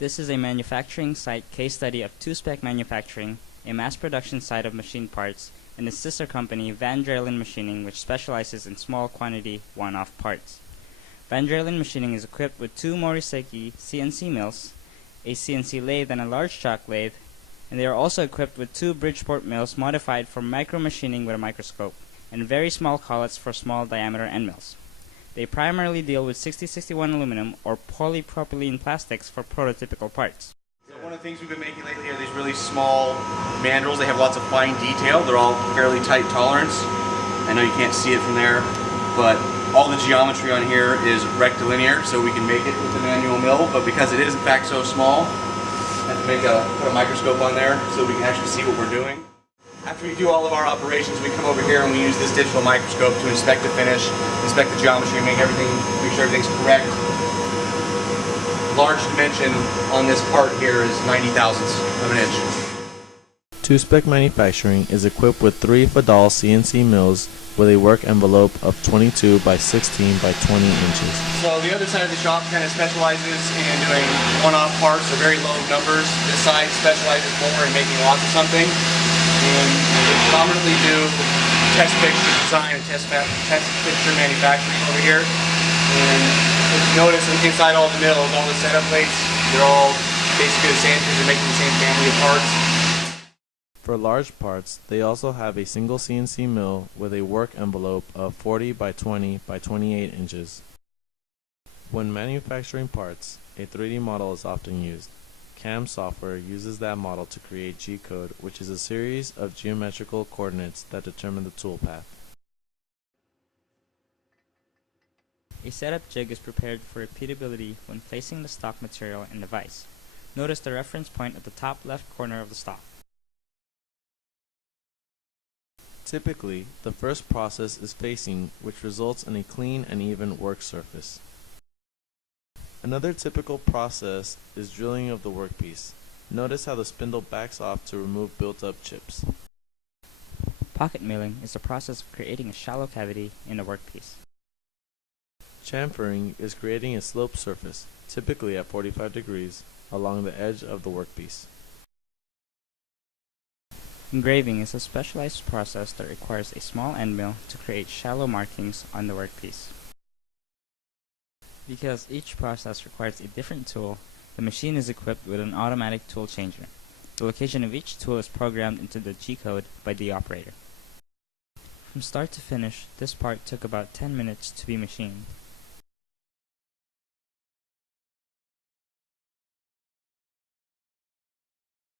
This is a manufacturing site case study of two-spec manufacturing, a mass production site of machined parts, and its sister company, drielen Machining, which specializes in small quantity one-off parts. drielen Machining is equipped with two Moriseki CNC mills, a CNC lathe and a large chalk lathe, and they are also equipped with two Bridgeport mills modified for micro-machining with a microscope, and very small collets for small diameter end mills. They primarily deal with 6061 aluminum or polypropylene plastics for prototypical parts. So one of the things we've been making lately are these really small mandrels. They have lots of fine detail. They're all fairly tight tolerance. I know you can't see it from there, but all the geometry on here is rectilinear, so we can make it with the manual mill, but because it is in fact so small, I have to put a microscope on there so we can actually see what we're doing. After we do all of our operations, we come over here and we use this digital microscope to inspect the finish, inspect the geometry, make sure everything's correct. Large dimension on this part here is 90 thousandths of an inch. Two-spec manufacturing is equipped with three Fadal CNC mills with a work envelope of 22 by 16 by 20 inches. So the other side of the shop kind of specializes in doing one-off parts or very low numbers. This side specializes more in making lots of something. And we predominantly do test fixture design and test fixture manufacturing over here. And if you notice inside all the mills, all the setup plates, they're all basically the same because they're making the same family of parts. For large parts, they also have a single CNC mill with a work envelope of 40 by 20 by 28 inches. When manufacturing parts, a 3D model is often used. CAM software uses that model to create G-code, which is a series of geometrical coordinates that determine the tool path. A setup jig is prepared for repeatability when placing the stock material in the vise. Notice the reference point at the top left corner of the stock. Typically, the first process is facing, which results in a clean and even work surface. Another typical process is drilling of the workpiece. Notice how the spindle backs off to remove built-up chips. Pocket milling is the process of creating a shallow cavity in a workpiece. Chamfering is creating a sloped surface, typically at 45 degrees, along the edge of the workpiece. Engraving is a specialized process that requires a small end mill to create shallow markings on the workpiece. Because each process requires a different tool, the machine is equipped with an automatic tool changer. The location of each tool is programmed into the G-code by the operator. From start to finish, this part took about 10 minutes to be machined.